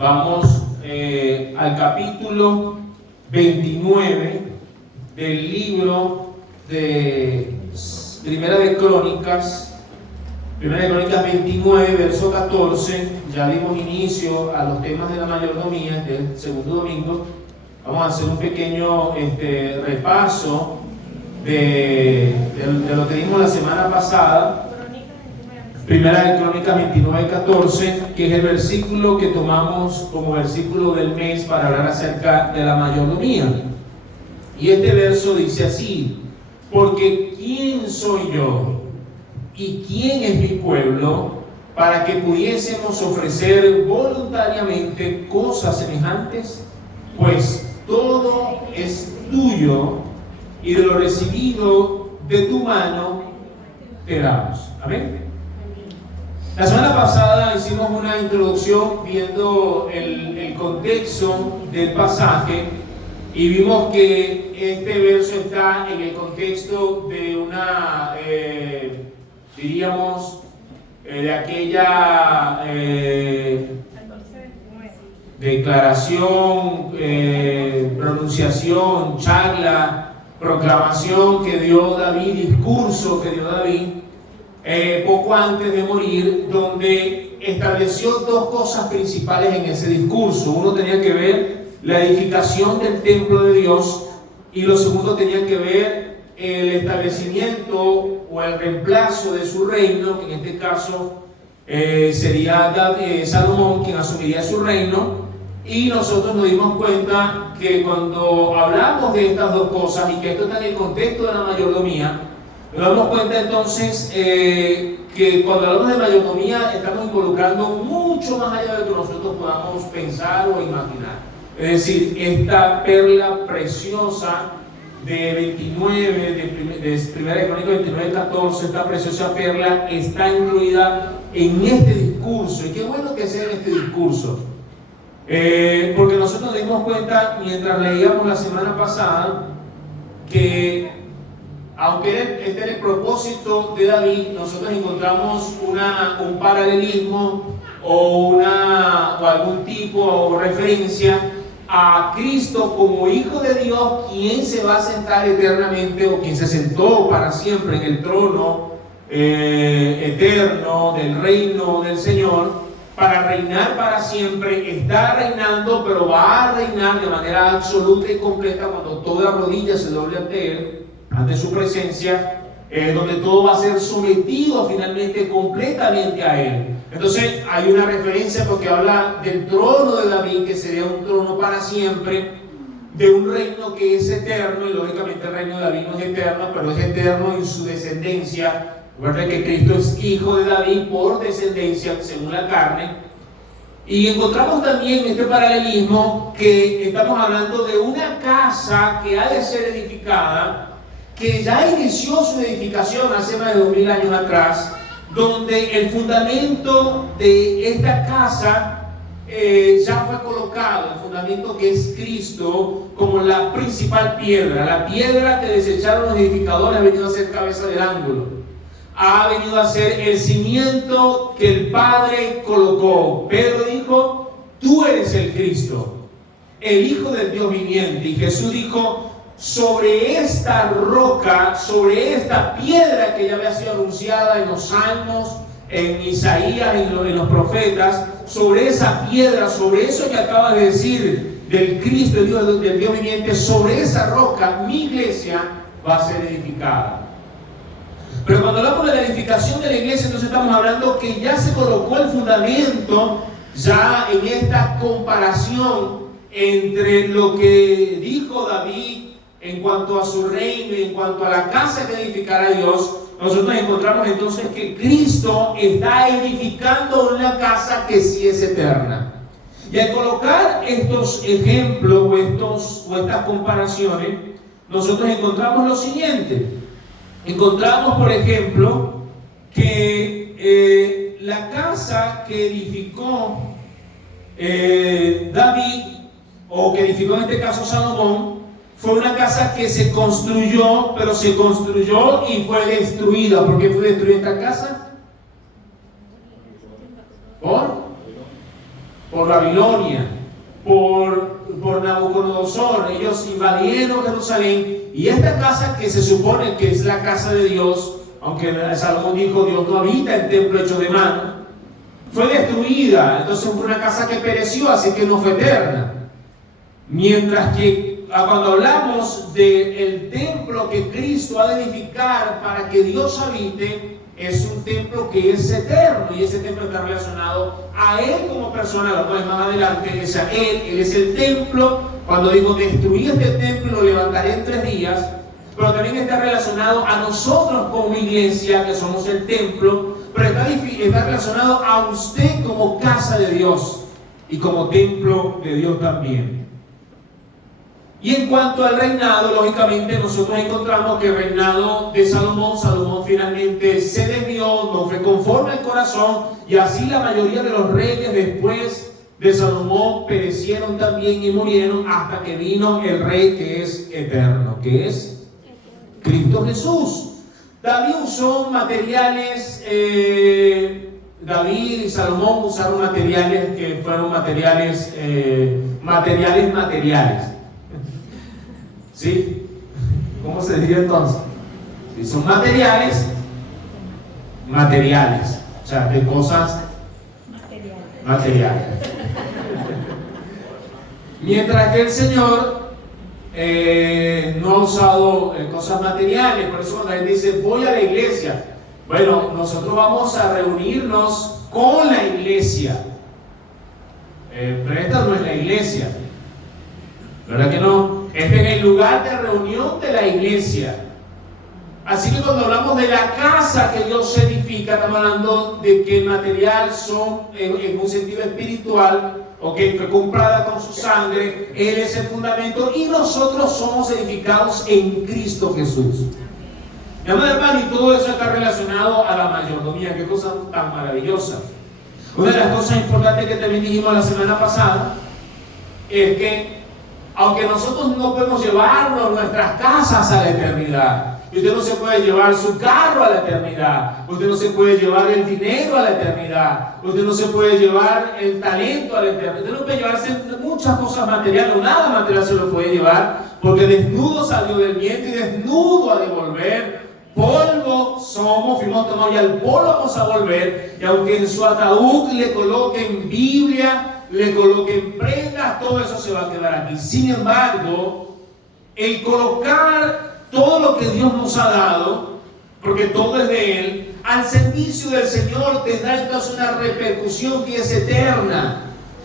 Vamos al capítulo 29 del libro de Primera de Crónicas 29, verso 14. Ya dimos inicio a los temas de la mayordomía del segundo domingo. Vamos a hacer un pequeño repaso de lo que dimos la semana pasada. Primera de Crónicas 29, 14, que es el versículo que tomamos como versículo del mes para hablar acerca de la mayordomía. Y este verso dice así: porque ¿quién soy yo y quién es mi pueblo para que pudiésemos ofrecer voluntariamente cosas semejantes? Pues todo es tuyo y de lo recibido de tu mano te damos. Amén. La semana pasada hicimos una introducción viendo el contexto del pasaje y vimos que este verso está en el contexto de una, diríamos, de aquella declaración, pronunciación, charla, proclamación que dio David, discurso que dio David poco antes de morir, donde estableció dos cosas principales en ese discurso. Uno tenía que ver la edificación del templo de Dios y lo segundo tenía que ver el establecimiento o el reemplazo de su reino, que en este caso sería Salomón quien asumiría su reino. Y nosotros nos dimos cuenta que cuando hablamos de estas dos cosas y que esto está en el contexto de la mayordomía, nos damos cuenta entonces que cuando hablamos de mayordomía estamos involucrando mucho más allá de lo que nosotros podamos pensar o imaginar. Es decir, esta perla preciosa de 29, de Primera de Crónicas 29, 14, esta preciosa perla está incluida en este discurso. Y qué bueno que sea en este discurso. Porque nosotros nos dimos cuenta mientras leíamos la semana pasada que aunque este era el propósito de David, nosotros encontramos un paralelismo o algún tipo o referencia a Cristo como Hijo de Dios, quien se va a sentar eternamente o quien se sentó para siempre en el trono eterno del reino del Señor para reinar para siempre. Está reinando, pero va a reinar de manera absoluta y completa cuando toda rodilla se doble ante Él, ante su presencia, donde todo va a ser sometido finalmente completamente a Él. Entonces hay una referencia porque habla del trono de David, que sería un trono para siempre, de un reino que es eterno, y lógicamente el reino de David no es eterno, pero es eterno en su descendencia. Recuerda que Cristo es hijo de David por descendencia, según la carne. Y encontramos también este paralelismo que estamos hablando de una casa que ha de ser edificada, que ya inició su edificación hace más de 2000 años atrás, donde el fundamento de esta casa ya fue colocado, el fundamento que es Cristo como la principal piedra. La piedra que desecharon los edificadores ha venido a ser cabeza del ángulo, ha venido a ser el cimiento que el Padre colocó. Pedro dijo: tú eres el Cristo, el Hijo del Dios viviente. Y Jesús dijo: sobre esta roca, sobre esta piedra que ya había sido anunciada en los Salmos, en Isaías, en los profetas, sobre esa piedra, sobre eso que acabas de decir del Cristo, del Dios viviente, sobre esa roca mi iglesia va a ser edificada. Pero cuando hablamos de la edificación de la iglesia, entonces estamos hablando que ya se colocó el fundamento, ya en esta comparación entre lo que dijo David en cuanto a su reino y en cuanto a la casa que edificará Dios. Nosotros encontramos entonces que Cristo está edificando una casa que sí es eterna. Y al colocar estos ejemplos o estas comparaciones, nosotros encontramos lo siguiente. Encontramos, por ejemplo, que la casa que edificó David, o que edificó en este caso Salomón, fue una casa que se construyó, pero se construyó y fue destruida. ¿Por qué fue destruida esta casa? Por Babilonia. Babilonia, por Nabucodonosor. Ellos invadieron Jerusalén, y esta casa, que se supone que es la casa de Dios, aunque Salomón dijo Dios no habita en templo hecho de mano, fue destruida. Entonces fue una casa que pereció, así que no fue eterna. Mientras que cuando hablamos del templo que Cristo ha de edificar para que Dios habite, es un templo que es eterno, y ese templo está relacionado a Él como persona. Lo vemos más adelante, es a Él es el templo. Cuando digo destruí este templo y lo levantaré en 3 días, pero también está relacionado a nosotros como iglesia, que somos el templo, pero está relacionado a usted como casa de Dios y como templo de Dios también. Y en cuanto al reinado, lógicamente nosotros encontramos que el reinado de Salomón finalmente se desvió, no fue conforme al corazón, y así la mayoría de los reyes después de Salomón perecieron también y murieron, hasta que vino el rey que es eterno, que es Cristo Jesús. David usó materiales, David y Salomón usaron materiales que fueron materiales. ¿Sí? ¿Cómo se diría entonces? Si son materiales, o sea, de cosas materiales. Mientras que el Señor no ha usado cosas materiales. Por eso cuando Él dice voy a la iglesia, bueno, nosotros vamos a reunirnos con la iglesia, pero esta no es la iglesia, ¿verdad que no? Este es el lugar de reunión de la iglesia. Así que cuando hablamos de la casa que Dios edifica, estamos hablando de que el material son, en un sentido espiritual, fue comprada con su sangre. Él es el fundamento, y nosotros somos edificados en Cristo Jesús. Mi amado hermano, y todo eso está relacionado a la mayordomía. Qué cosa tan maravillosa. Una de las cosas importantes que también dijimos la semana pasada es que aunque nosotros no podemos llevarnos nuestras casas a la eternidad, usted no se puede llevar su carro a la eternidad, usted no se puede llevar el dinero a la eternidad, usted no se puede llevar el talento a la eternidad, usted no puede llevarse muchas cosas materiales, o nada material se lo puede llevar, porque desnudo salió del vientre y desnudo a devolver. Polvo somos, fuimos tomados y al polvo vamos a volver. Y aunque en su ataúd le coloquen Biblia, le coloquen prendas, todo eso se va a quedar aquí. Sin embargo, el colocar todo lo que Dios nos ha dado, porque todo es de Él, al servicio del Señor, tendrá entonces una repercusión que es eterna.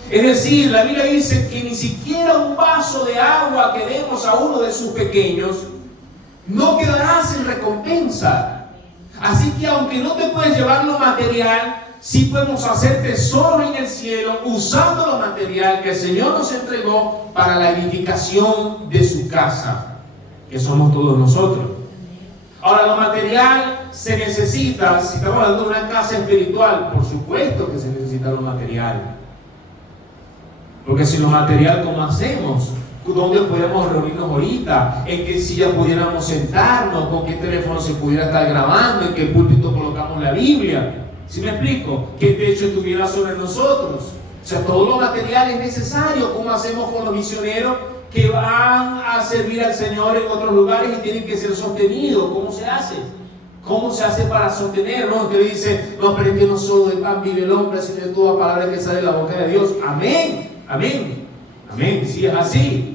Es decir, la Biblia dice que ni siquiera un vaso de agua que demos a uno de sus pequeños no quedará sin recompensa. Así que aunque no te puedes llevar lo material, sí podemos hacer tesoros en el cielo usando lo material que el Señor nos entregó para la edificación de su casa, que somos todos nosotros. Ahora, lo material se necesita. Si estamos hablando de una casa espiritual, por supuesto que se necesita lo material, porque sin lo material, ¿cómo hacemos? ¿Dónde podemos reunirnos ahorita? ¿En qué silla pudiéramos sentarnos? ¿Con qué teléfono se pudiera estar grabando? ¿En qué púlpito colocamos la Biblia? ¿Sí me explico? ¿Qué techo estuviera sobre nosotros? O sea, todo lo material es necesario. ¿Cómo hacemos con los misioneros que van a servir al Señor en otros lugares y tienen que ser sostenidos? ¿Cómo se hace? ¿Cómo se hace para sostener? No, usted dice, no, pero es que no solo de pan vive el hombre, sino de toda palabra que sale de la boca de Dios. Amén, amén, amén. Sí, es así.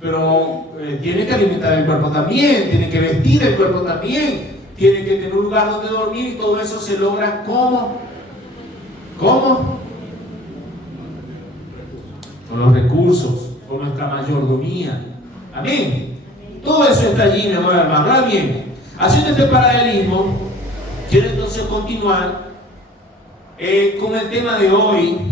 Pero tiene que alimentar el cuerpo también, tiene que vestir el cuerpo también, tiene que tener un lugar donde dormir, y todo eso se logra ¿cómo? ¿Cómo? Con los recursos, con nuestra mayordomía. Amén. Todo eso está allí, mi amor hermano. Ahora bien, haciendo este paralelismo, quiero entonces continuar con el tema de hoy.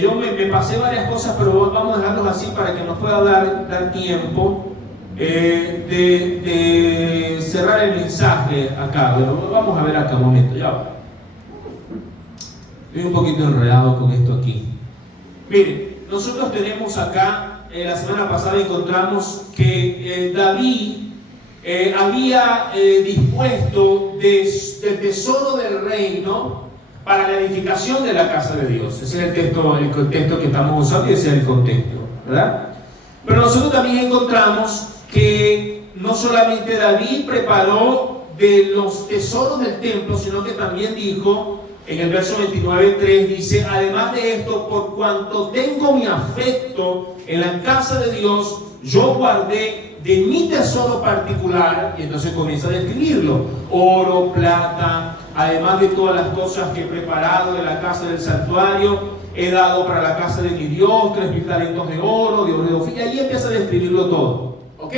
Yo me pasé varias cosas, pero vamos a dejarlos así para que nos pueda dar tiempo de cerrar el mensaje acá. Pero vamos a ver acá un momento, ya va. Estoy un poquito enredado con esto aquí. Miren, nosotros tenemos acá, la semana pasada encontramos que David había dispuesto del tesoro del reino para la edificación de la casa de Dios. Ese es el contexto que estamos usando y ese es el contexto, ¿verdad? Pero nosotros también encontramos que no solamente David preparó de los tesoros del templo, sino que también dijo en el verso 29:3, dice: además de esto, por cuanto tengo mi afecto en la casa de Dios, yo guardé de mi tesoro particular, y entonces comienza a describirlo: oro, plata, además de todas las cosas que he preparado de la casa del santuario, he dado para la casa de mi Dios 3,000 talentos de oro de Ofir. Y ahí empieza a describirlo todo, ¿ok?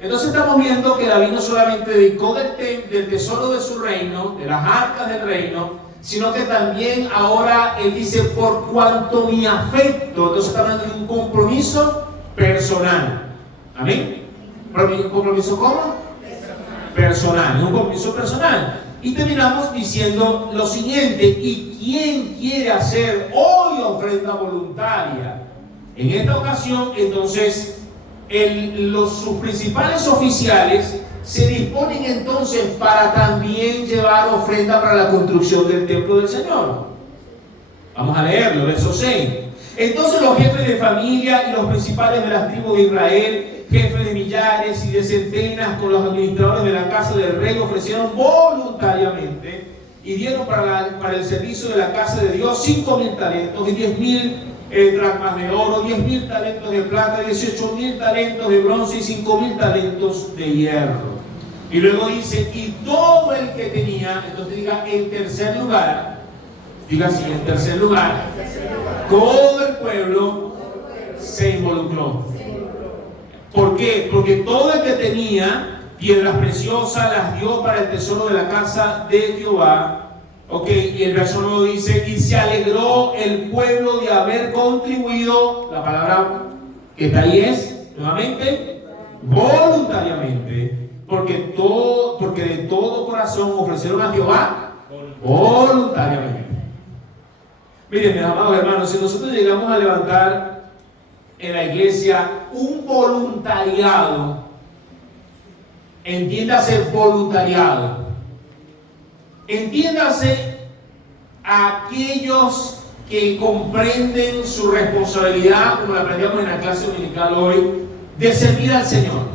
Entonces estamos viendo que David no solamente dedicó del tesoro de su reino, de las arcas del reino, sino que también ahora él dice: por cuanto mi afecto. Entonces está hablando de un compromiso personal. ¿Amén? ¿Un compromiso cómo? Personal, un compromiso personal. Y terminamos diciendo lo siguiente: ¿y quién quiere hacer hoy ofrenda voluntaria? En esta ocasión, entonces, sus principales oficiales se disponen entonces para también llevar ofrenda para la construcción del templo del Señor. Vamos a leerlo, verso 6. Entonces los jefes de familia y los principales de las tribus de Israel, jefes de millares y de centenas, con los administradores de la casa del rey, ofrecieron voluntariamente y dieron para el servicio de la casa de Dios 5,000 talentos y 10,000 dracmas de oro, 10,000 talentos de plata, 18,000 talentos de bronce y 5,000 talentos de hierro. Y luego dice: y todo el que tenía, entonces diga en tercer lugar, diga así, en tercer lugar, todo el pueblo se involucró. ¿Por qué? Porque todo el que tenía piedras preciosas las dio para el tesoro de la casa de Jehová. Ok, y el verso 9 dice: y se alegró el pueblo de haber contribuido. La palabra que está ahí es, nuevamente, voluntariamente, porque de todo corazón ofrecieron a Jehová voluntariamente. Miren, mis amados hermanos, si nosotros llegamos a levantar en la iglesia un voluntariado, entiéndase voluntariado, entiéndase a aquellos que comprenden su responsabilidad, como la aprendíamos en la clase dominical hoy, de servir al Señor,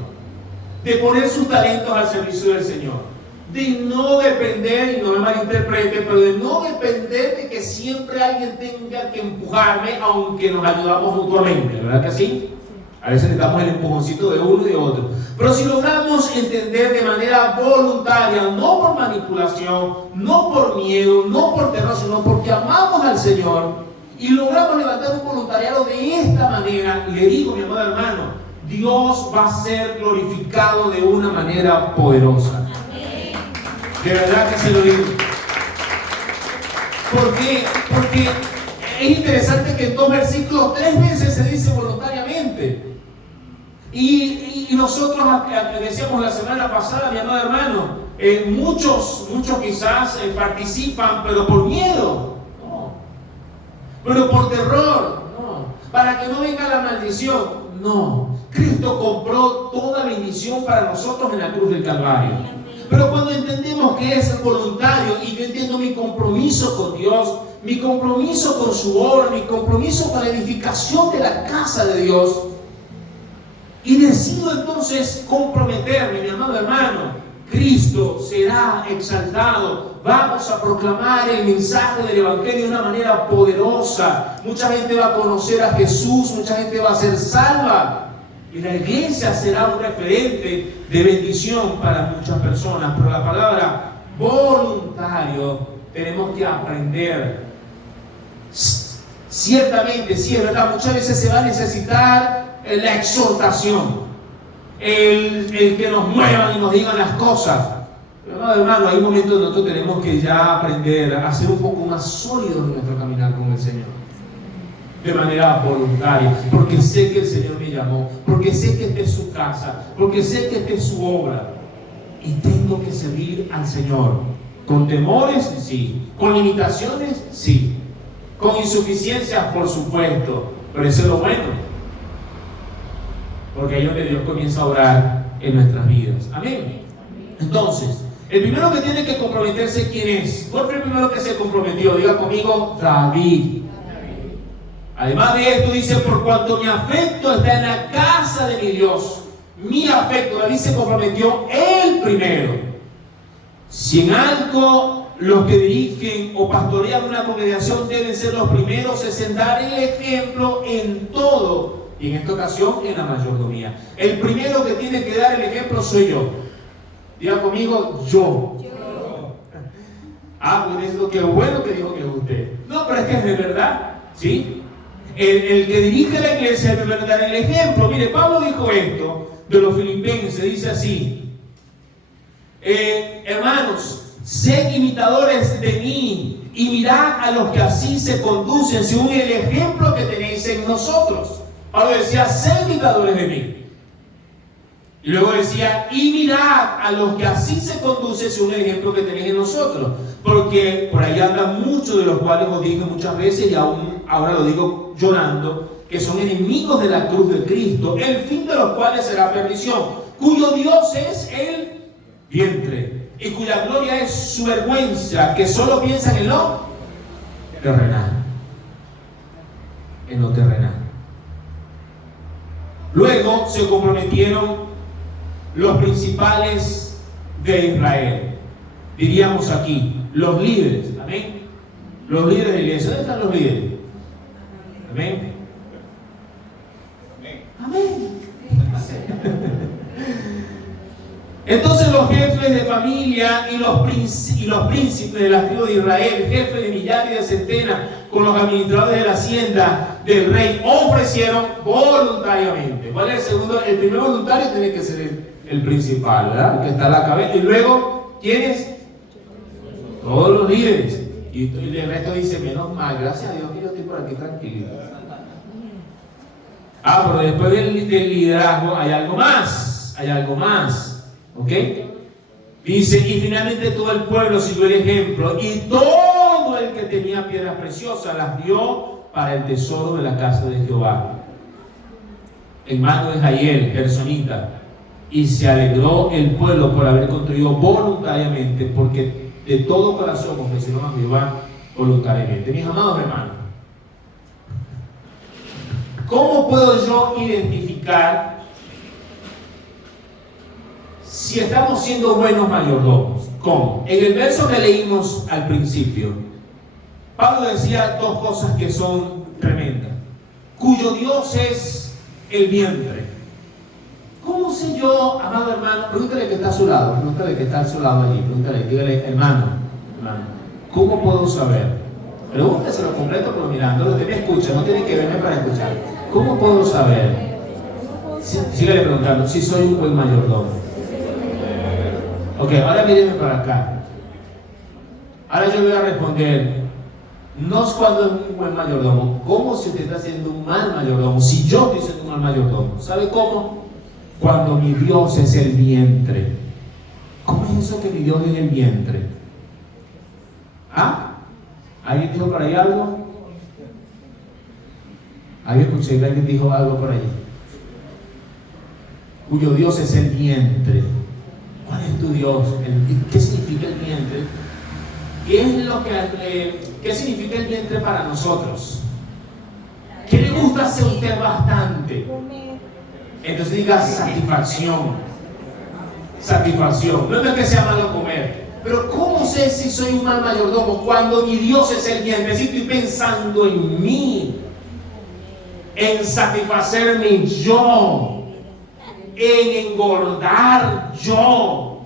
de poner sus talentos al servicio del Señor, de no depender, y no me malinterprete, pero de no depender de que siempre alguien tenga que empujarme, aunque nos ayudamos mutuamente, ¿verdad que sí? A veces necesitamos el empujoncito de uno y de otro. Pero si logramos entender de manera voluntaria, no por manipulación, no por miedo, no por terror, sino porque amamos al Señor, y logramos levantar un voluntariado de esta manera, le digo, mi amado hermano, Dios va a ser glorificado de una manera poderosa. De verdad que se lo digo. ¿Por qué? Porque es interesante que en 2 versículos 3 veces se dice voluntariamente. Y nosotros decíamos la semana pasada, mi amado hermano, muchos quizás participan, pero por miedo, no. Pero por terror, no. Para que no venga la maldición, no. Cristo compró toda bendición para nosotros en la cruz del Calvario. Pero cuando entendemos que es voluntario y yo entiendo mi compromiso con Dios, mi compromiso con su obra, mi compromiso con la edificación de la casa de Dios, y decido entonces comprometerme, mi amado hermano, Cristo será exaltado. Vamos a proclamar el mensaje del Evangelio de una manera poderosa. Mucha gente va a conocer a Jesús, mucha gente va a ser salva. Y la iglesia será un referente de bendición para muchas personas. Pero la palabra voluntario tenemos que aprender. Ciertamente, sí, es verdad, muchas veces se va a necesitar la exhortación, el que nos muevan y nos digan las cosas. Pero hermano, hay momentos donde nosotros tenemos que ya aprender a ser un poco más sólidos en nuestro caminar con el Señor, de manera voluntaria, porque sé que el Señor me llamó, porque sé que esta es su casa, porque sé que esta es su obra, y tengo que servir al Señor. Con temores, sí. Con limitaciones, sí. Con insuficiencias, por supuesto. Pero eso es lo bueno, porque ahí es donde Dios comienza a orar en nuestras vidas. Amén. Entonces, El primero que tiene que comprometerse, ¿quién es? ¿Cuál fue el primero que se comprometió? Diga conmigo, David. Además de esto dice, por cuanto mi afecto está en la casa de mi Dios. Mi afecto, David se comprometió él primero. Si en algo los que dirigen o pastorean una congregación deben ser los primeros en dar el ejemplo en todo, y en esta ocasión en la mayordomía. El primero que tiene que dar el ejemplo soy yo. Diga conmigo, yo. Ah, pues es lo que bueno que dijo que es usted. No, pero es que es de verdad, ¿sí? El que dirige la iglesia debe dar el ejemplo. Mire, Pablo dijo esto de los filipenses, dice así: hermanos, sed imitadores de mí y mirad a los que así se conducen según el ejemplo que tenéis en nosotros. Pablo decía, sed imitadores de mí. Y luego decía, y mirad a los que así se conducen según el ejemplo que tenéis en nosotros. Porque por ahí andan muchos, de los cuales os dije muchas veces, y aún ahora lo digo llorando, que son enemigos de la cruz de Cristo, el fin de los cuales será perdición, cuyo Dios es el vientre, y cuya gloria es su vergüenza, que solo piensan en lo terrenal. En lo terrenal. Luego se comprometieron los principales de Israel. Diríamos aquí, los líderes. Amén. Los líderes de la iglesia. ¿Dónde están los líderes? Amén. Amén. Entonces los jefes de familia y los príncipes de la tribu de Israel, jefes de millares y de centenas, con los administradores de la hacienda del rey, ofrecieron voluntariamente. ¿Cuál es el segundo? El primer voluntario tiene que ser el principal, ¿verdad? El que está a la cabeza. Y luego, ¿quiénes? Todos los líderes. Y el resto dice, menos mal, gracias a Dios que yo estoy por aquí tranquilito. Ah, pero después del liderazgo hay algo más. Hay algo más. ¿Ok? Dice, y finalmente todo el pueblo siguió el ejemplo, y todo el que tenía piedras preciosas las dio para el tesoro de la casa de Jehová, en mano de Jael, gersonita. Y se alegró el pueblo por haber contribuido voluntariamente, porque de todo corazón ofrecieron a Jehová voluntariamente. Mis amados hermanos, ¿cómo puedo yo identificar si estamos siendo buenos mayordomos? ¿Cómo? En el verso que leímos al principio, Pablo decía dos cosas que son tremendas. Cuyo Dios es el vientre. ¿Cómo sé yo, amado hermano? Pregúntale que está a su lado, pregúntale que está a su lado allí, pregúntale, dígale, hermano, ¿cómo puedo saber? Pregúnteselo completo, pero mirando, usted me escucha, no tiene que verme para escuchar. ¿Cómo puedo saber? Sígale preguntando, si soy un buen mayordomo. Ok, ahora mírenme para acá. Ahora yo voy a responder, no es cuando es un buen mayordomo, ¿cómo si usted está siendo un mal mayordomo? Si yo estoy siendo un mal mayordomo, ¿sabe cómo? Cuando mi Dios es el vientre. ¿Cómo es eso que mi Dios es el vientre? ¿Ah? ¿Alguien dijo por ahí algo? ¿Alguien escuché que alguien dijo algo por ahí? Cuyo Dios es el vientre. ¿Cuál es tu Dios? ¿Qué significa el vientre? ¿Qué significa el vientre para nosotros? ¿Qué le gusta hacer a usted bastante? Entonces diga satisfacción. Satisfacción. No es que sea malo comer, pero ¿cómo sé si soy un mal mayordomo? Cuando mi Dios es el vientre, si estoy pensando en mí, en satisfacerme yo, en engordar yo,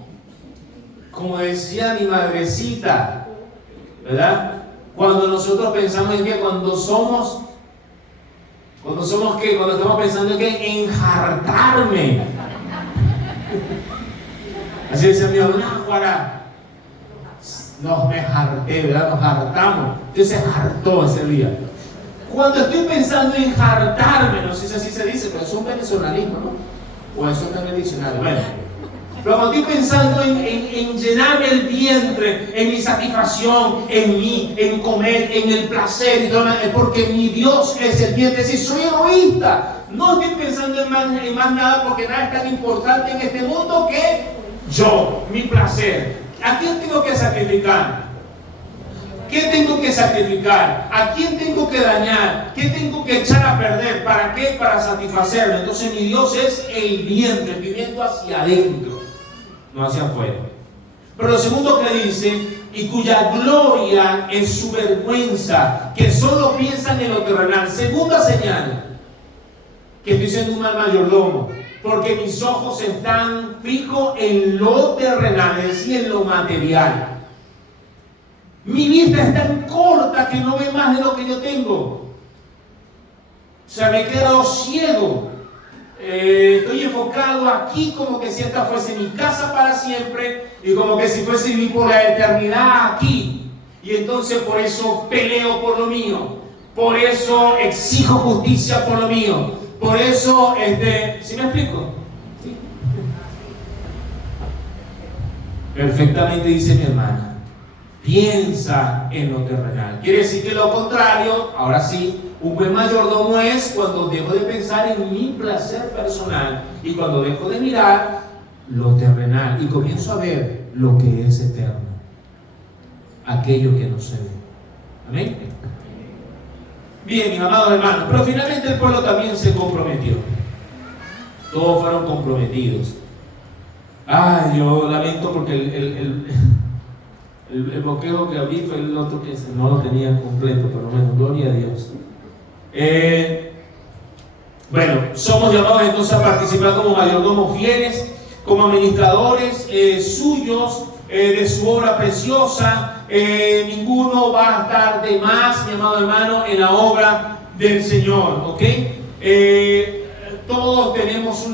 como decía mi madrecita, ¿verdad? Cuando nosotros pensamos en que cuando estamos pensando en que enjartarme. Así decía mi mamá, no, me harté, ¿verdad? Nos hartamos. Usted se hartó ese día. Cuando estoy pensando en hartarme, no sé si así se dice, pero es un venezolanismo, ¿no? O eso está en el diccionario. Bueno, pero cuando estoy pensando en llenarme el vientre, en mi satisfacción, en mí, en comer, en el placer y todo, porque mi Dios es el vientre. Si soy egoísta, no estoy pensando en más nada, porque nada es tan importante en este mundo que yo, mi placer. ¿A quién tengo que sacrificar? ¿Qué tengo que sacrificar? ¿A quién tengo que dañar? ¿Qué tengo que echar a perder? ¿Para qué? Para satisfacerme. Entonces mi Dios es el vientre, viviendo hacia adentro, no hacia afuera. Pero lo segundo que dice, y cuya gloria es su vergüenza, que solo piensan en lo terrenal. Segunda señal, que estoy siendo un mal mayordomo, porque mis ojos están fijos en lo terrenal, es decir, en lo material. Mi vista es tan corta que no ve más de lo que yo tengo. O sea, me he quedado ciego. Estoy enfocado aquí como que si esta fuese mi casa para siempre y como que si fuese vivir por la eternidad aquí. Y entonces por eso peleo por lo mío. Por eso exijo justicia por lo mío. Por eso, ¿sí me explico? ¿Sí? Perfectamente dice mi hermana. Piensa en lo terrenal. Quiere decir que lo contrario, ahora sí, un buen mayordomo es cuando dejo de pensar en mi placer personal y cuando dejo de mirar lo terrenal y comienzo a ver lo que es eterno, aquello que no se ve. ¿Amén? Bien, mis amados hermanos, pero finalmente el pueblo también se comprometió. Todos fueron comprometidos. Yo lamento porque el bosquejo que abrí fue el otro que no lo tenía completo, pero bueno, gloria a Dios. Bueno, somos llamados entonces a participar como mayordomos fieles, como administradores suyos, de su obra preciosa. Ninguno va a estar de más, mi amado hermano, en la obra del Señor, ¿ok? Todos tenemos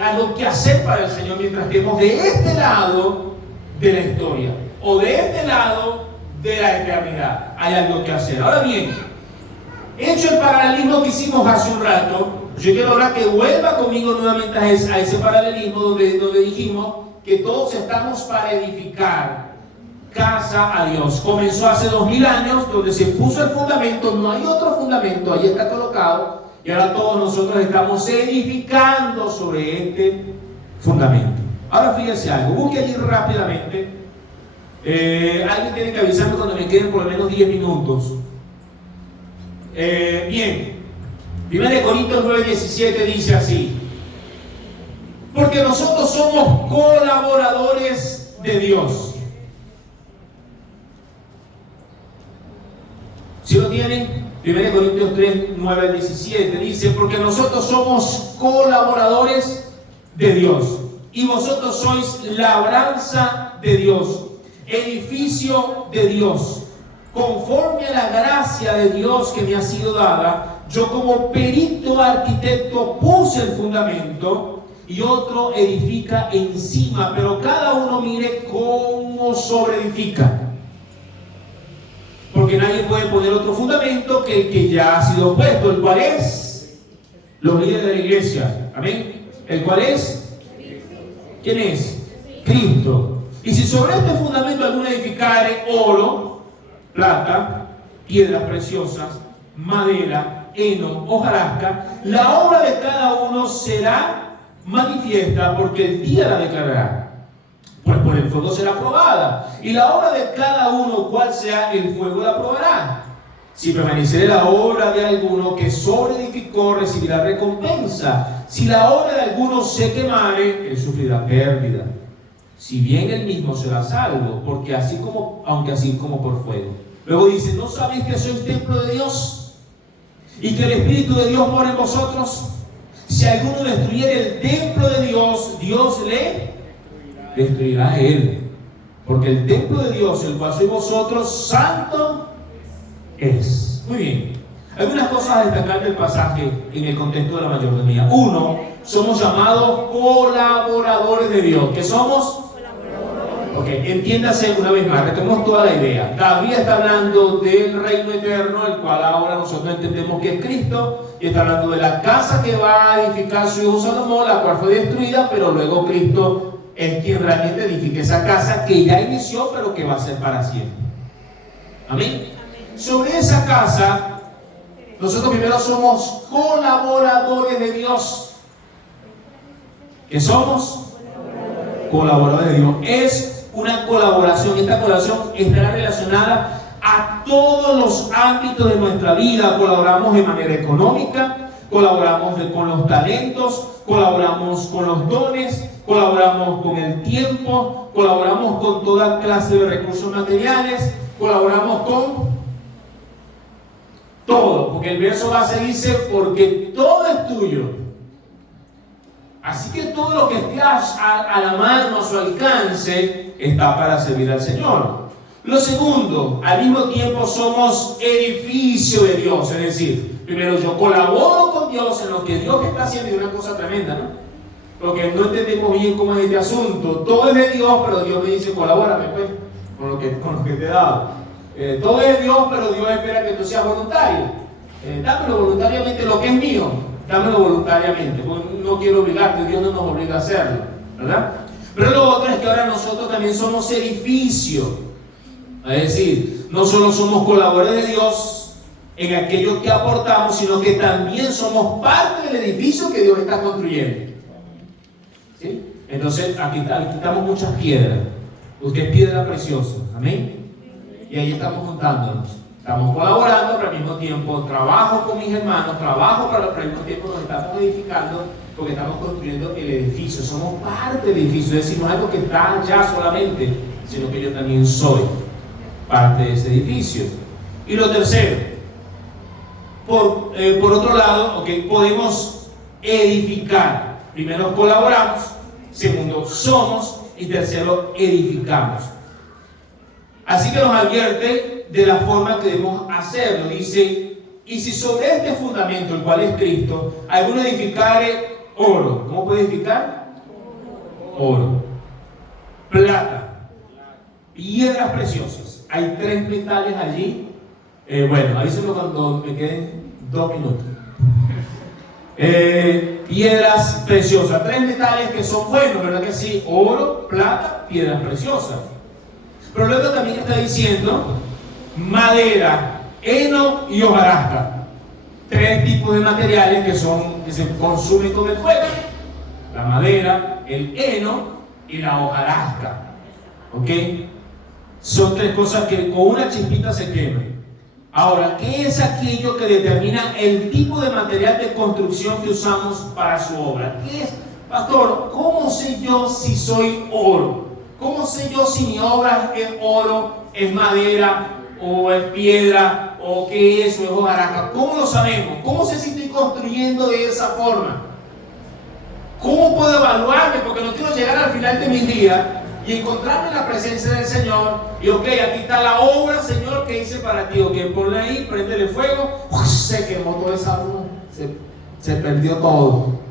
algo que hacer para el Señor mientras estemos de este lado de la historia o de este lado de la eternidad. Hay algo que hacer. Ahora bien, hecho el paralelismo que hicimos hace un rato, yo quiero ahora que vuelva conmigo nuevamente a ese paralelismo donde dijimos que todos estamos para edificar casa a Dios. Comenzó hace 2000 años, donde se puso el fundamento, no hay otro fundamento, ahí está colocado, y ahora todos nosotros estamos edificando sobre este fundamento. Ahora fíjense algo, busque allí rápidamente. Alguien tiene que avisarme cuando me queden por lo menos 10 minutos. Bien, 1 Corintios 9:17 dice así: porque nosotros somos colaboradores de Dios. ¿Sí lo tienen? 1 Corintios 9:17 dice: porque nosotros somos colaboradores de Dios y vosotros sois labranza de Dios, edificio de Dios, conforme a la gracia de Dios que me ha sido dada. Yo como perito arquitecto puse el fundamento y otro edifica encima, pero cada uno mire cómo sobreedifica. Porque nadie puede poner otro fundamento que el que ya ha sido puesto, el cual es los líderes de la iglesia. Amén. El cual es, ¿quién es? Cristo. Y si sobre este fundamento alguno edificare oro, plata, piedras preciosas, madera, heno, hojarasca, la obra de cada uno será manifiesta, porque el día la declarará. Pues por el fuego será probada, y la obra de cada uno, cual sea el fuego, la probará. Si permaneciere la obra de alguno que sobreedificó, recibirá recompensa. Si la obra de alguno se quemare, él sufrirá pérdida. Si bien él mismo será salvo, porque aunque así como por fuego. Luego dice: ¿no sabéis que sois templo de Dios y que el Espíritu de Dios mora en vosotros? Si alguno destruyere el templo de Dios, Dios le destruirá a él. Porque el templo de Dios, el cual sois vosotros, santo es. Muy bien. Algunas cosas a destacar del pasaje en el contexto de la mayordomía. Uno, somos llamados colaboradores de Dios. ¿Qué somos? Ok, entiéndase una vez más, retomemos toda la idea. David está hablando del reino eterno, el cual ahora nosotros entendemos que es Cristo, y está hablando de la casa que va a edificar su hijo Salomón, la cual fue destruida, pero luego Cristo es quien realmente edifica esa casa que ya inició, pero que va a ser para siempre. Amén. Sobre esa casa, nosotros primero somos colaboradores de Dios. ¿Qué somos? Colaboradores de Dios. Es una colaboración. Esta colaboración estará relacionada a todos los ámbitos de nuestra vida. Colaboramos de manera económica, colaboramos con los talentos, colaboramos con los dones, colaboramos con el tiempo, colaboramos con toda clase de recursos materiales, colaboramos con todo, porque el verso base dice, porque todo es tuyo. Así que todo lo que esté a la mano, a su alcance, está para servir al Señor. Lo segundo, al mismo tiempo somos edificio de Dios, es decir, primero yo colaboro con Dios en lo que Dios está haciendo, y una cosa tremenda, ¿no? Porque no entendemos bien cómo es este asunto. Todo es de Dios, pero Dios me dice, colabórame pues, con lo que te he dado. Todo es de Dios, pero Dios espera que tú seas voluntario. Dámelo voluntariamente, lo que es mío, dámelo voluntariamente. No quiero obligarte, Dios no nos obliga a hacerlo, ¿verdad? Pero lo otro es que ahora nosotros también somos edificio. Es decir, no solo somos colaboradores de Dios en aquello que aportamos, sino que también somos parte del edificio que Dios está construyendo. ¿Sí? Entonces, aquí quitamos muchas piedras. Usted es piedra preciosa. Amén. Y ahí estamos juntándonos. Estamos colaborando, pero al mismo tiempo trabajo con mis hermanos, trabajo, pero al mismo tiempo nos estamos edificando, porque estamos construyendo el edificio. Somos parte del edificio. Es decir, no es algo que está allá solamente, sino que yo también soy parte de ese edificio. Y lo tercero, por otro lado, podemos edificar. Primero colaboramos, segundo somos y tercero edificamos. Así que nos advierte de la forma que debemos hacerlo. Dice, y si sobre este fundamento, el cual es Cristo, alguno edificare oro. ¿Cómo puede edificar? Oro, plata, piedras preciosas. Hay 3 metales allí. Bueno, avísenme cuando me queden 2 minutos. Piedras preciosas, 3 metales que son buenos, ¿verdad que sí? Oro, plata, piedras preciosas. Pero luego también está diciendo madera, heno y hojarasca. 3 tipos de materiales que se consumen con el fuego: la madera, el heno y la hojarasca. ¿Ok? Son 3 cosas que con una chispita se queman. Ahora, ¿qué es aquello que determina el tipo de material de construcción que usamos para su obra? ¿Qué es? Pastor, ¿cómo sé yo si soy oro? ¿Cómo sé yo si mi obra es oro, es madera, o es piedra, o qué es, o es hojarasca? ¿Cómo lo sabemos? ¿Cómo sé si estoy construyendo de esa forma? ¿Cómo puedo evaluarme? Porque no quiero llegar al final de mis días y encontrarme en la presencia del Señor y ok, aquí está la obra, Señor, que hice para ti. Ok, ponle ahí, préndele fuego. Se quemó toda esa luz, se perdió todo.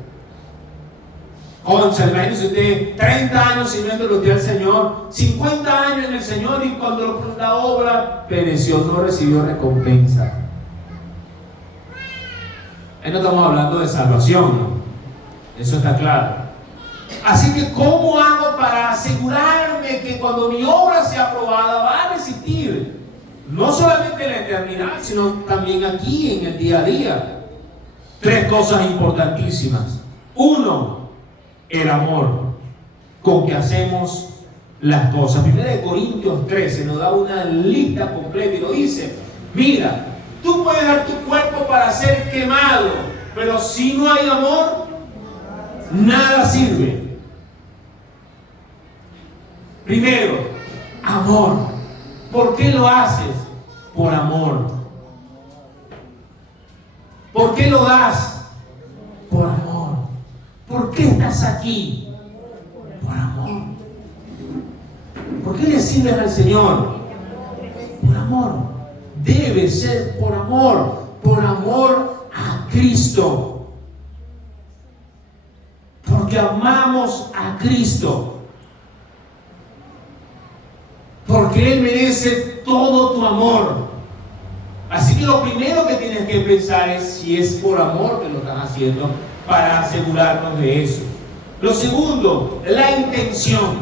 Concha, imagínese usted 30 años sirviéndole usted al Señor, 50 años en el Señor, y cuando la obra pereció, no recibió recompensa. Ahí no estamos hablando de salvación, ¿no? Eso está claro. Así que, ¿cómo hago para asegurarme que cuando mi obra sea aprobada va a resistir? No solamente en la eternidad, sino también aquí en el día a día. 3 cosas importantísimas. 1, el amor con que hacemos las cosas. 1 Corintios 13 nos da una lista completa y nos dice: mira, tú puedes dar tu cuerpo para ser quemado, pero si no hay amor, nada sirve. Primero, amor. ¿Por qué lo haces? Por amor. ¿Por qué lo das? Por amor. ¿Por qué estás aquí? Por amor. ¿Por qué le sirves al Señor? Por amor. Debe ser por amor a Cristo. Porque amamos a Cristo. Porque Él merece todo tu amor. Así que lo primero que tienes que pensar es si es por amor que lo estás haciendo, para asegurarnos de eso. Lo segundo, la intención.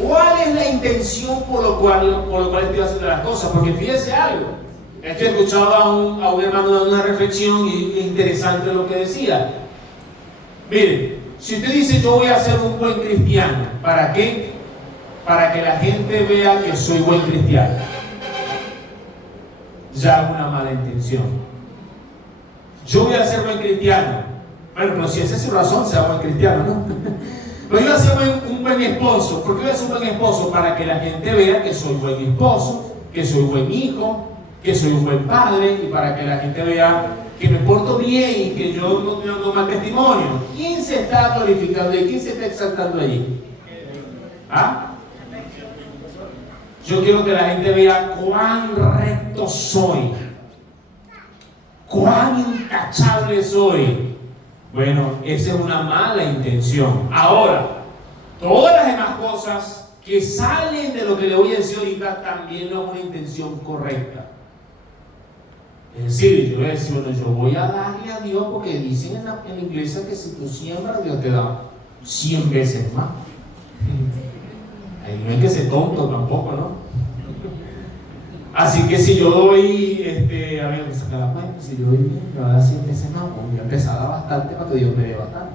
¿Cuál es la intención por lo cual estoy haciendo las cosas? Porque fíjese algo. Estoy escuchando a un hermano dando una reflexión y interesante lo que decía. Miren, si usted dice yo voy a ser un buen cristiano, ¿para qué? para que la gente vea que soy buen cristiano. Ya es una mala intención. Yo voy a ser buen cristiano. Bueno, pero si esa es su razón, sea buen cristiano, ¿no? Pero yo voy a ser un buen esposo. ¿Por qué voy a ser un buen esposo? Para que la gente vea que soy buen esposo, que soy buen hijo, que soy un buen padre, y para que la gente vea que me porto bien y que yo no tengo mal testimonio. ¿Quién se está glorificando y quién se está exaltando allí? ¿Ah? Yo quiero que la gente vea cuán recto soy, cuán intachable soy. Bueno, esa es una mala intención. Ahora, todas las demás cosas que salen de lo que le voy a decir ahorita también no es una intención correcta. Es decir, yo voy a decir, bueno, yo voy a darle a Dios porque dicen en la iglesia que si tú siembras, Dios te da 100 veces más. Ahí no hay que ser tonto tampoco, ¿no? Así que si yo doy, a ver, me saca la cuenta, si yo doy, me va a dar 100 veces más, voy a empezar a dar bastante para que Dios me dé bastante.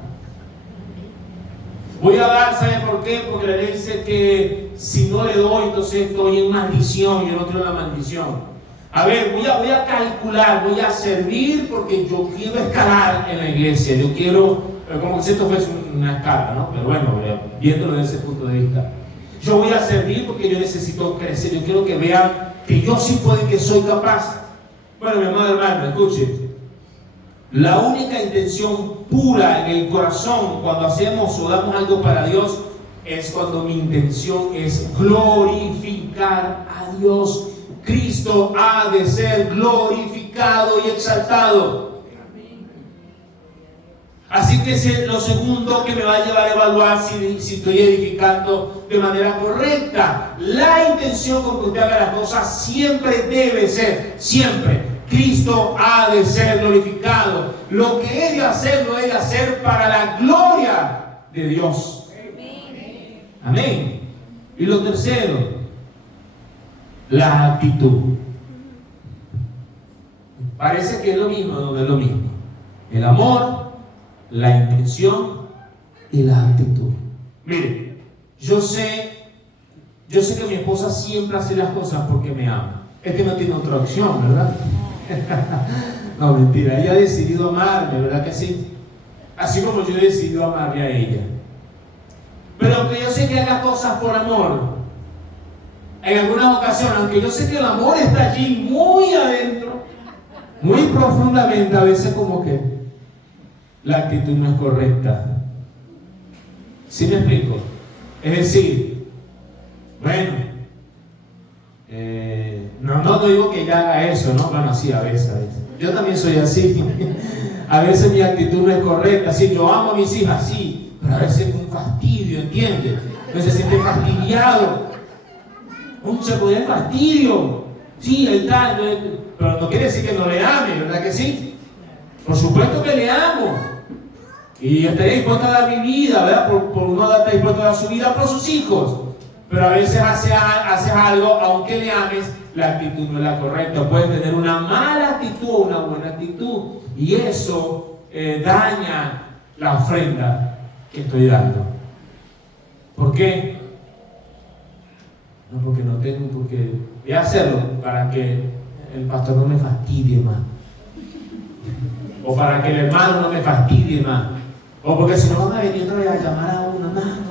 Voy a dar, ¿sabe por qué? Porque la ley dice que si no le doy, entonces estoy en maldición. Yo no quiero la maldición. A ver, voy a calcular, voy a servir porque yo quiero escalar en la iglesia. Yo quiero, como si esto fuese una escala, ¿no? Pero bueno, viéndolo desde ese punto de vista. Yo voy a servir porque yo necesito crecer. Yo quiero que vean que yo sí puedo y que soy capaz. Bueno, mi amado hermano, escuche. La única intención pura en el corazón cuando hacemos o damos algo para Dios es cuando mi intención es glorificar a Dios. Cristo ha de ser glorificado y exaltado. Así que es lo segundo que me va a llevar a evaluar si estoy edificando de manera correcta. La intención con que usted haga las cosas siempre debe ser, siempre, Cristo ha de ser glorificado. Lo que he de hacer lo he de hacer para la gloria de Dios. Amén. Y lo tercero, la actitud. Parece que es lo mismo, no es lo mismo. El amor, la intención y la actitud. Mire, yo sé que mi esposa siempre hace las cosas porque me ama. Es que no tiene otra opción, ¿verdad? No, mentira, ella ha decidido amarme, ¿verdad que sí? Así como yo he decidido amarle a ella. Pero aunque yo sé que haga cosas por amor, en algunas ocasiones, aunque yo sé que el amor está allí muy adentro, muy profundamente, a veces como que la actitud no es correcta. ¿Sí me explico? Es decir, bueno, no digo que ella haga eso, ¿no? Bueno, sí, a veces. Yo también soy así. A veces mi actitud no es correcta. Sí, yo amo a mis hijas, sí, pero a veces es un fastidio, ¿entiendes? No se siente fastidiado. Se puede fastidio. Sí, ahí está. Pero no quiere decir que no le ame, ¿verdad que sí? Por supuesto que le amo. Y estaría dispuesto a dar mi vida, ¿verdad? Por uno está dispuesto a dar su vida por sus hijos. Pero a veces haces algo, aunque le ames, la actitud no es la correcta. Puedes tener una mala actitud o una buena actitud. Y eso daña la ofrenda que estoy dando. ¿Por qué? No, porque no tengo, porque voy a hacerlo para que el pastor no me fastidie más. O para que el hermano no me fastidie más. O porque si no van a venir otra vez a llamar a una mano.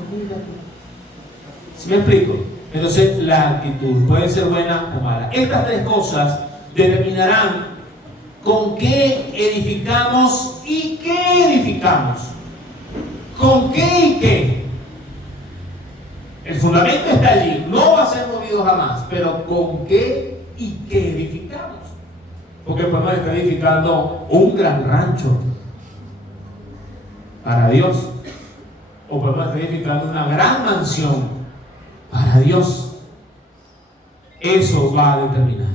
¿Sí me explico? Entonces la actitud puede ser buena o mala. Estas tres cosas determinarán con qué edificamos y qué edificamos. ¿Con qué y qué? El fundamento está allí, no va a ser movido jamás, pero ¿con qué y qué edificamos? Porque podemos estar edificando un gran rancho para Dios, o podemos estar edificando una gran mansión para Dios. Eso va a determinar.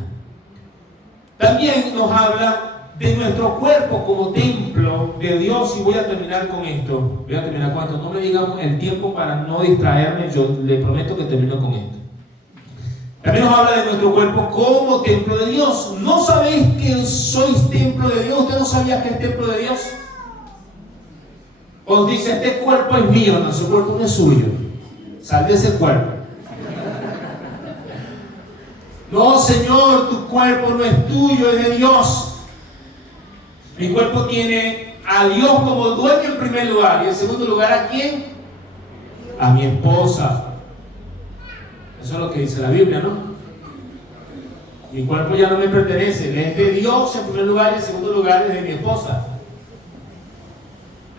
También nos habla de nuestro cuerpo como templo de Dios, y voy a terminar con esto. No me digan el tiempo para no distraerme, yo le prometo que termino con esto. También nos habla de nuestro cuerpo como templo de Dios. ¿No sabéis que sois templo de Dios? ¿Usted no sabía que es templo de Dios? Os dice, este cuerpo es mío, no, su cuerpo no es suyo. Sal de ese cuerpo. No, Señor, tu cuerpo no es tuyo, es de Dios. Mi cuerpo tiene a Dios como dueño en primer lugar. Y en segundo lugar, ¿a quién? A mi esposa. Eso es lo que dice la Biblia, ¿no? Mi cuerpo ya no me pertenece, es de Dios en primer lugar y en segundo lugar es de mi esposa.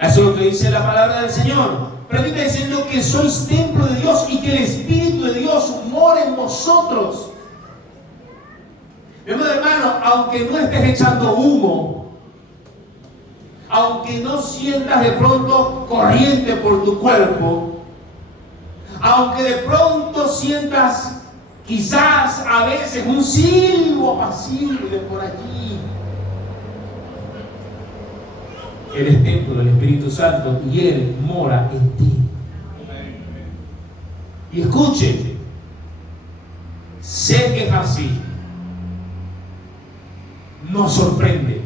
Eso es lo que dice la palabra del Señor. Pero aquí está diciendo que sois templo de Dios y que el Espíritu de Dios mora en vosotros. Mi hermano, aunque no estés echando humo, aunque no sientas de pronto corriente por tu cuerpo, aunque de pronto sientas quizás a veces un silbo apacible por allí, eres templo del Espíritu Santo y Él mora en ti. Y escuche, sé que es así. Nos sorprende.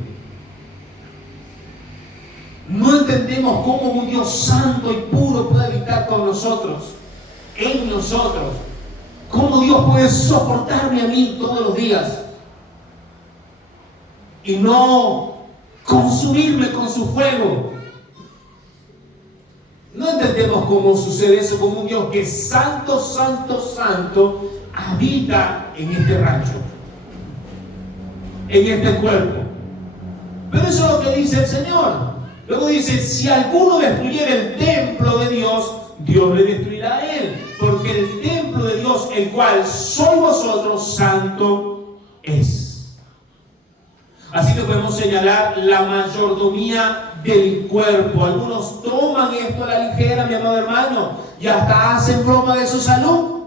No entendemos cómo un Dios santo y puro puede habitar con nosotros, en nosotros. Cómo Dios puede soportarme a mí todos los días y no consumirme con su fuego. No entendemos cómo sucede eso, como un Dios que es santo, santo, santo, habita en este rancho, en este cuerpo. Pero eso es lo que dice el Señor. Luego dice, si alguno destruyera el templo de Dios, Dios le destruirá a él, porque el templo de Dios, el cual sois vosotros, santo es. Así que podemos señalar la mayordomía del cuerpo. Algunos toman esto a la ligera, mi amado hermano, y hasta hacen broma de su salud.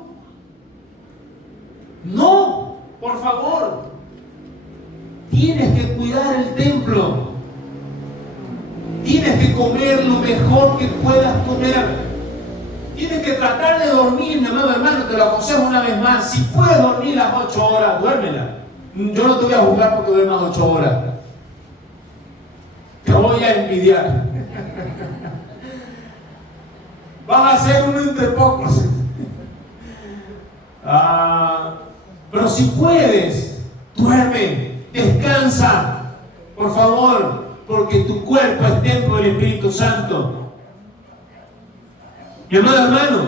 No, por favor, tienes que cuidar el templo. Tienes que comer lo mejor que puedas comer. Tienes que tratar de dormir, mi amado hermano, te lo aconsejo una vez más. Si puedes dormir las 8 horas, duérmela. Yo no te voy a juzgar porque duermas 8 horas. Te voy a envidiar. Vas a ser uno entre pocos. Pero si puedes, duerme, descansa, por favor, porque tu cuerpo es templo del Espíritu Santo. Mi amado hermano,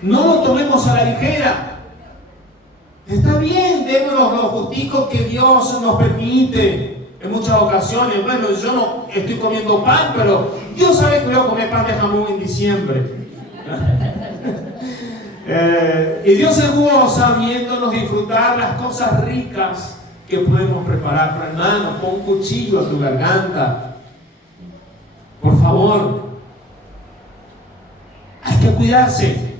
no lo tomemos a la ligera. Está bien, démonos los gusticos que Dios nos permite en muchas ocasiones. Bueno, yo no estoy comiendo pan, pero Dios sabe que voy a comer pan de jamón en diciembre. Y Dios se goza viéndonos disfrutar las cosas ricas que podemos preparar. Pero hermano, pon un cuchillo a tu garganta. Por favor. Hay que cuidarse.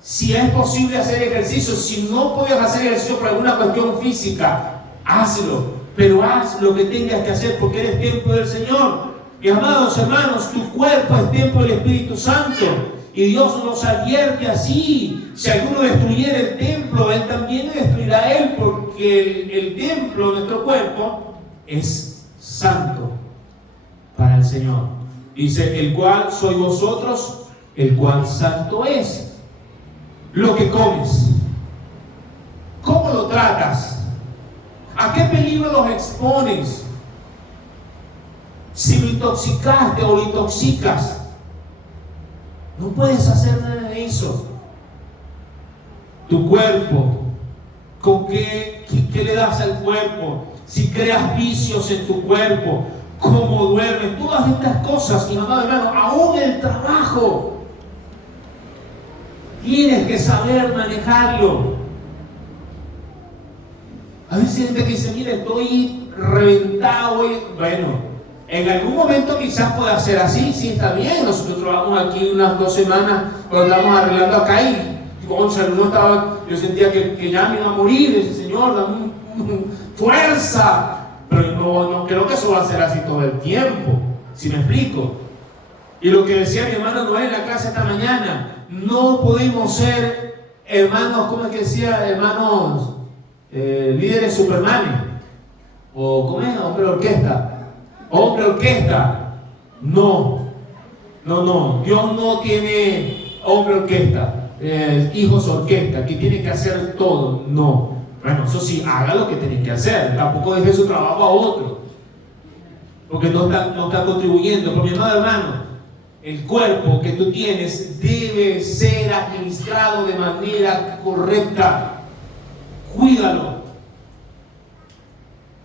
Si es posible hacer ejercicio, si no puedes hacer ejercicio por alguna cuestión física, hazlo. Pero haz lo que tengas que hacer porque eres templo del Señor. Y amados hermanos, tu cuerpo es templo del Espíritu Santo. Y Dios nos advierte así. Si alguno destruyera el templo, Él también le destruirá a Él, porque el templo, nuestro cuerpo, es santo para el Señor. Dice, el cual sois vosotros, el cual santo es. Lo que comes, ¿cómo lo tratas? ¿A qué peligro los expones? Si lo intoxicaste o lo intoxicas, no puedes hacer nada de eso. Tu cuerpo, ¿con qué le das al cuerpo? Si creas vicios en tu cuerpo, ¿cómo duermes? Todas estas cosas, mi amado hermano, aún el trabajo. Tienes que saber manejarlo. A veces hay gente que dice, mira, estoy reventado hoy. Bueno, en algún momento quizás pueda ser así, sí, está bien. Nosotros trabajamos aquí unas 2 semanas, cuando estábamos arreglando acá y yo sentía que ya me iba a morir. Dice, Señor, dame fuerza. Pero no creo que eso va a ser así todo el tiempo, si me explico. Y lo que decía mi hermano Noel en la clase esta mañana, no podemos ser hermanos, ¿cómo es que decía? Hermanos líderes supermanes. O ¿cómo es? Hombre orquesta. Hombre orquesta. No. Dios no tiene hombre orquesta, hijos orquesta, que tiene que hacer todo. No. Bueno, eso sí, haga lo que tiene que hacer. Tampoco deje su trabajo a otro, porque no está contribuyendo. Por mi amado hermano, el cuerpo que tú tienes debe ser administrado de manera correcta. Cuídalo.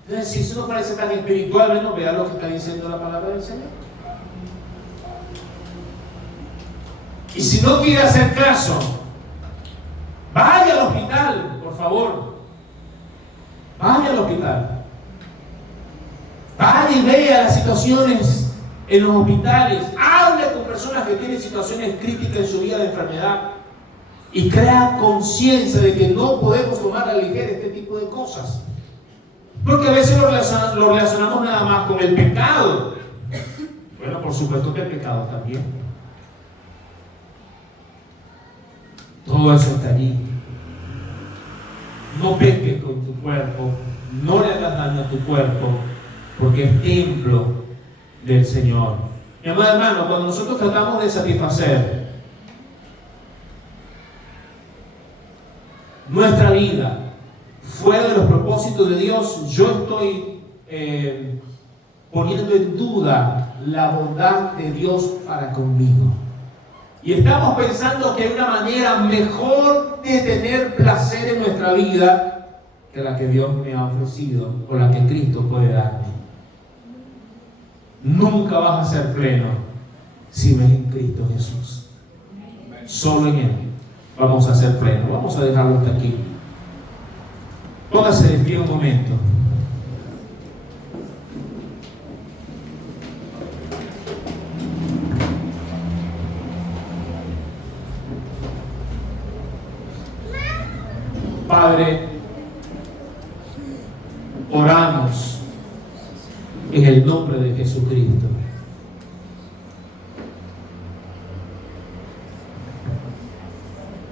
Entonces, si eso no parece tan espiritual, bueno, vea lo que está diciendo la palabra del Señor. Y si no quiere hacer caso, vaya al hospital, por favor. Vaya al hospital. Vaya y vea las situaciones en los hospitales. Hable con personas que tienen situaciones críticas en su vida de enfermedad. Y crea conciencia de que no podemos tomar a la ligera este tipo de cosas. Porque a veces lo relacionamos nada más con el pecado. Bueno, por supuesto que el pecado también. Todo eso está allí. No peques con tu cuerpo, no le hagas daño a tu cuerpo, porque es templo del Señor. Mi amado hermano, cuando nosotros tratamos de satisfacer nuestra vida fuera de los propósitos de Dios, yo estoy poniendo en duda la bondad de Dios para conmigo. Y estamos pensando que hay una manera mejor de tener placer en nuestra vida que la que Dios me ha ofrecido o la que Cristo puede darme. Nunca vas a ser pleno si ves en Cristo Jesús. Solo en Él vamos a ser plenos. Vamos a dejarlo hasta aquí. Póngase de pie un momento. Padre, oramos en el nombre de Jesucristo.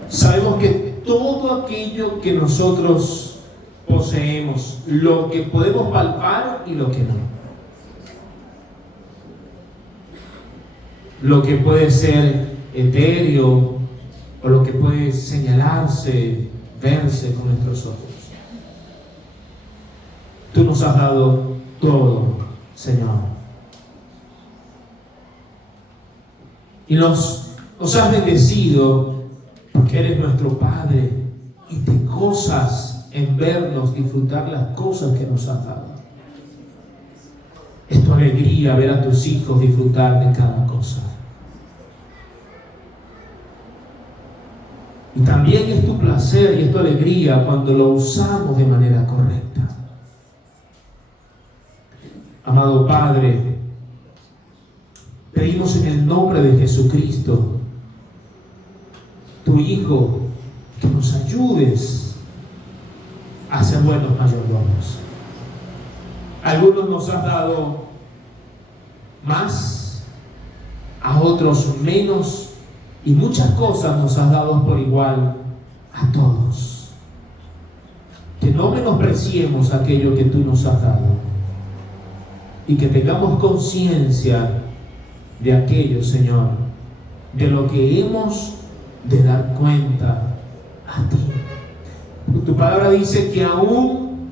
Sabemos que todo aquello que nosotros poseemos, lo que podemos palpar y lo que no, lo que puede ser etéreo o lo que puede señalarse, verse con nuestros ojos. Tú nos has dado todo, Señor. Y nos has bendecido porque eres nuestro Padre y te gozas en vernos disfrutar las cosas que nos has dado. Es tu alegría ver a tus hijos disfrutar de cada cosa. Y también es tu placer y es tu alegría cuando lo usamos de manera correcta. Amado Padre, pedimos en el nombre de Jesucristo, tu Hijo, que nos ayudes a ser buenos mayordomos. Algunos nos has dado más, a otros menos, y muchas cosas nos has dado por igual a todos. Que no menospreciemos aquello que tú nos has dado y que tengamos conciencia de aquello, Señor, de lo que hemos de dar cuenta a ti. Tu palabra dice que aún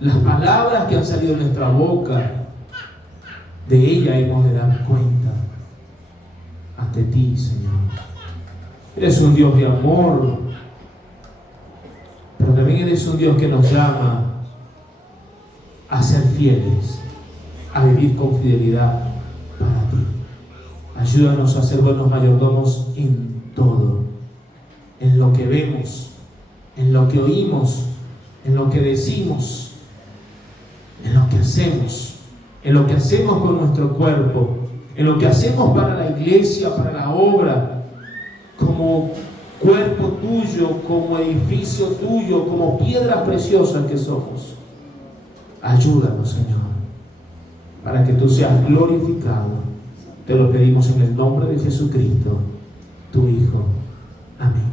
las palabras que han salido de nuestra boca, de ella hemos de dar cuenta ante ti, Señor. Eres un Dios de amor, pero también eres un Dios que nos llama a ser fieles, a vivir con fidelidad para ti. Ayúdanos a ser buenos mayordomos en todo, en lo que vemos, en lo que oímos, en lo que decimos, en lo que hacemos, en lo que hacemos con nuestro cuerpo, en lo que hacemos para la iglesia, para la obra, como cuerpo tuyo, como edificio tuyo, como piedras preciosas que somos. Ayúdanos, Señor, para que tú seas glorificado. Te lo pedimos en el nombre de Jesucristo, tu Hijo. Amén.